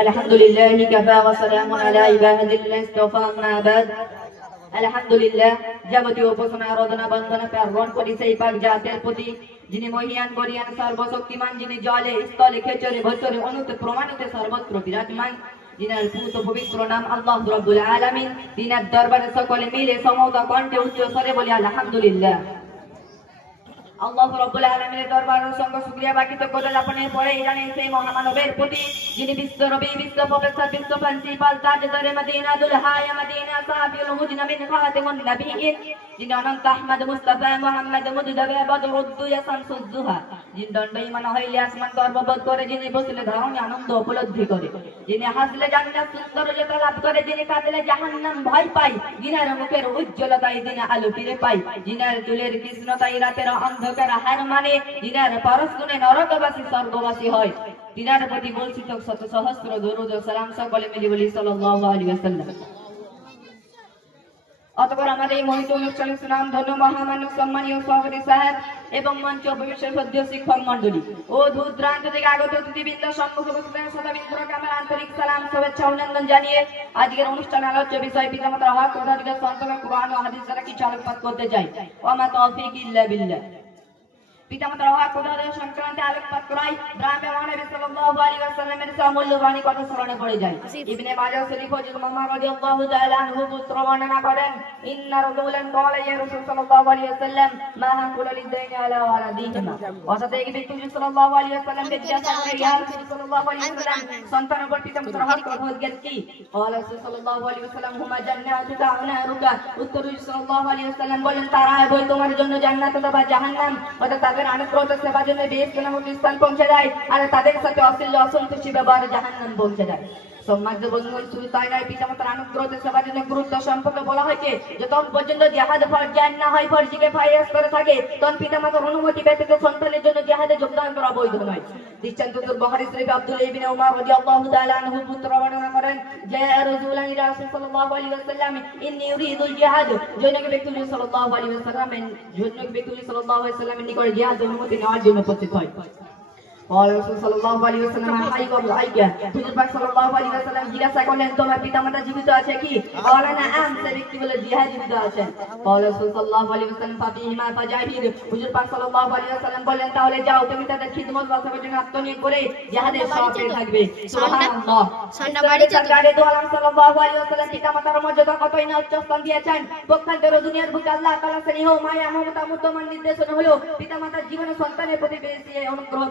আলহামদুলিল্লাহ কাফা ওয়া সালামুন আলা ইবাদিল্লাহি ইসতাফা আম্মা বাদ। আলহামদুলিল্লাহ, যাবতীয় উপাসনা আরাধনা বন্দনা প্রেরণ করি সেই পাক জাতের প্রতি যিনি মহিয়ান গরিয়ান সর্বশক্তিমান, যিনি জলে স্থলে খেচরে ভচরে অনুতে প্রমাণিত সর্বত্র বিরাজমান, যিনার পূত পবিত্র নাম আল্লাহ রাব্বুল আলামিন। তিনার দরবারে সকলে মিলে সমগ্র কণ্ঠে উচ্চ স্বরে বলি আলহামদুলিল্লাহ। আল্লাহ রাব্বুল আলামিনের দরবারে অসংখ্য শুকরিয়া বাকিত করে যাপনের পরে জানেন সেই মহামানবের প্রতি যিনি বিশ্ব রবি বিশ্ব প্রফেসর বিশ্ব প্রিন্সিপাল তাজদারে মদিনা দুলহায়া মদিনা সাহাবিউল হুজনা মিন খাতিমুন নবিয়্যিন, যিনি অনন্ত আহমদ মুস্তাফা মুহাম্মদ মুজতবা বদরুদ্দুয়া শামসুজ্জুহা, যিনি দণ্ড ইমান হইলে আসমান গর্ববোধ করে, যিনি বসলে ধরণী আনন্দ উপলব্ধি করে, যিনি হাসলে জান্নাত সৌন্দর্যতা লাভ করে, যিনি কাঁদলে জাহান্নাম ভয় পায়, যিনার মুখের উজ্জ্বলতায় যিনি আলো ফিরে পায়, যিনার চুলের কৃষ্ণতায় রাতের অন্ধকার হার মানে, যিনার পরশগুণে নরকবাসী স্বর্গবাসী হয়, তিনার প্রতি বলছি তো শত সহস্র দরুদ ও সালাম সকলে মিলে বলি সাল্লাল্লাহু আলাইহি ওয়াসাল্লাম। অতঃপর আমাদের এই মহিত অনুষ্ঠানের সুনাম ধন্য মহামান্য সম্মানীয় সভাপতি সাহেব এবং মঞ্চ উপবিষ্ট সদ্য শিক্ষক মন্ডলী ও দূর দূরান্ত থেকে আগত অতিথিবৃন্দ সম্মুখে উপস্থিত শতবিন্দুকে আমার আন্তরিক সালাম শুভেচ্ছা অভিনন্দন জানিয়ে আজকের অনুষ্ঠানে আলোচ্য বিষয় পিতামাতার হক অধিকার সন্তকে কোরআন ও হাদিস দ্বারা কিছু আলোকপাত করতে চাই। ওয়া মা তাওফীক ইল্লা বিল্লাহ। পিতামাতার হক অধিকার সংক্রান্তে আলোকপাত করাই গ্রামে মহানবী সাল্লাল্লাহু আলাইহি ওয়াসাল্লামের সামূল্য বাণী কথা স্মরণে পড়ে যায়। ইবনে মাজাহ শরীফ হযরত মুহাম্মদ রাদিয়াল্লাহু তাআলা আনহু পুত্র বর্ণনা করেন, ইন্না রাসূলান ক্বালা ইয়া রাসূল সাল্লাল্লাহু আলাইহি ওয়াসাল্লাম মা হাকুল লিদাইনি আলা ওয়ালাদিহিমা। অর্থাৎ এই ব্যক্তি সাল্লাল্লাহু আলাইহি ওয়াসাল্লাম জিজ্ঞাসা করে, ইয়া রাসূল সাল্লাল্লাহু আলাইহি ওয়াসাল্লাম সন্তানের উপর পিতামাতার হক অধিকার কি? ক্বালা রাসূল সাল্লাল্লাহু আলাইহি ওয়াসাল্লাম হুমা জান্নাতুকা ওয়া নারুকা। উত্তর সাল্লাল্লাহু আলাইহি ওয়াসাল্লাম বলেন, তারা হবে তোমার জন্য জান্নাত অথবা জাহান্নাম, অর্থাৎ তাদের অনুগ্রহ সেবা জন্য বেহেশত নামক স্থান পৌঁছে যায়, আর তাদের সাথে অশ্লীল অসন্তুষ্টি ব্যবহার জাহান্নাম পৌঁছে যায়। সম্মানিত বন্ধুগণ, শুধু তাই নয়, পিতামাতার অনুগ্রহ সেবার জন্য গুরুত্ব সম্পর্কে বলা হয়েছে যতক্ষণ পর্যন্ত জিহাদ ফরজ না হয়, ফরজিকে ফায়েজ করে থাকে, তখন পিতামাতার অনুমতি ব্যতীত সন্তানের জন্য জিহাদে যোগদান করা বৈধ নয়। দৃষ্টান্ত বুখারী শরীফে আব্দুল্লাহ ইবনে উমর রাদিয়াল্লাহু তাআলা আনহু পুত্র বর্ণনা করেন, জা রাসূলুল্লাহ সাল্লাল্লাহু আলাইহি ওয়াসাল্লাম ইন্নী উরিদুল জিহাদ। জনক ব্যক্তি সাল্লাল্লাহু আলাইহি ওয়াসাল্লামের নিকট জিহাদের অনুমতি নেওয়ার জন্য উপস্থিত হয়। রাসূল সাল্লাল্লাহু আলাইহি ওয়াসাল্লাম হাইয়া হাইয়া, হুজুর পাক সাল্লাল্লাহু আলাইহি ওয়াসাল্লাম জিজ্ঞাসা করলেন, তোমার পিতামাতা জীবিত আছে কি? বলেন নাম। সে ব্যক্তি বলে, জি হ্যাঁ, জীবিত আছেন। রাসূল সাল্লাল্লাহু আলাইহি ওয়াসাল্লাম ফাতিহিমা ফাজাহিদ, হুজুর পাক সাল্লাল্লাহু আলাইহি ওয়াসাল্লাম বললেন, তাহলে যাও তুমি তাদের খিদমত বাঁচাবার জন্য আত্মনিয়োগ করে জিহাদের সওয়াবে থাকবে। সুবহানাল্লাহ। সরকারে দো আলম সাল্লাল্লাহু আলাইহি ওয়াসাল্লাম পিতামাতার মর্যাদা কতই না উচ্চ স্থান দিয়েছেন। পক্ষান্তরে দুনিয়ার বুকে আল্লাহ তাআলা স্নেহ মায়া মমতা মুতমান নির্দেশনা হলো পিতামাতার জীবনে সন্তানের প্রতি বেশি অনুগ্রহ